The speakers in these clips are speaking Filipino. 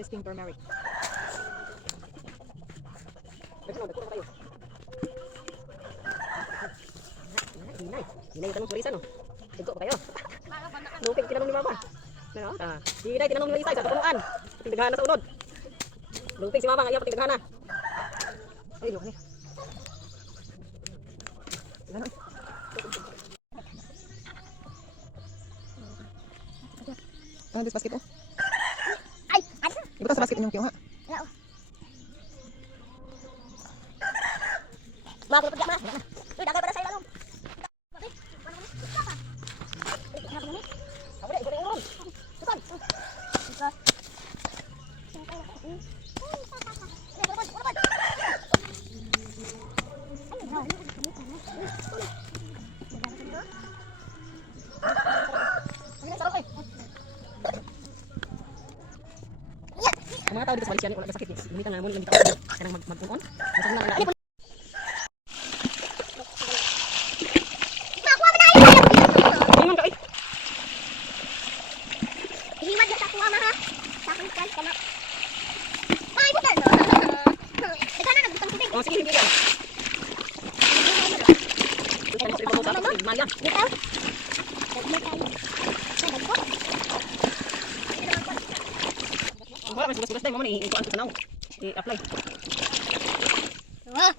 harvesting turmeric. Hinay tanong surisan no. Tigo pa kayo. Lupig tinanong ni mama. Ano? Hinay tinanong ni isa sa punuan. Tingdaghan na sa unod. Lupig si mama nga iya tingdaghan na. Ay, lupig. Ah, this basket oh. Ay! Ibutan sa basket inyong kiyo ha. Mga kulupag ma. Uy, dagay para sa ilalong. Ang mga tao dito sa Malaysia wala sakit. Gamitan nga mo lang dito. Kanang mag-on. Masang na lang. Ayun ka. Hiwag na sa kuha ma ha. Sa akin kan kana. Ay, bukan. Ikaw na nagbutang tubig. Oh, sige, sige. Malia. Bitaw. Dagmay tayo. Sa dagko. Wala man sugas-sugas tayo, mama ni ikuan ko tanaw. I-apply. Wala.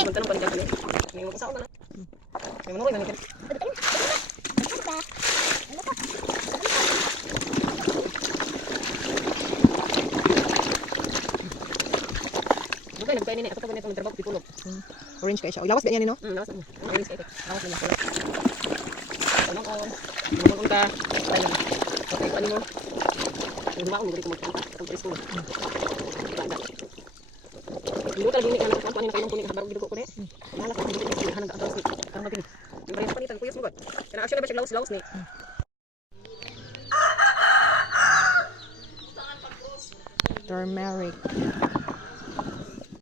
Kung tanong pa rin dyan, may mga kasama na. May manukoy na nito. Okay, nagtayo nini. Ako pa ganito magtrabaho, pitulog. Orange kayo siya. Lawas ganyan no? Lawas na. Orange kayo. Lawas na lang. Tanong ko. Lumang ka. Tayo. Okay, paano mo? Yung humaon, hindi ko magkanta. Itong presko na. Dilo talaga ini anak ko panin kayo kuning habar gidugo ko ni. Malas ko dili ko hanang atas ni. Karma gini. Yung bari panitan ko yes mo gud. Kana actually ba siya lawas ni. Turmeric.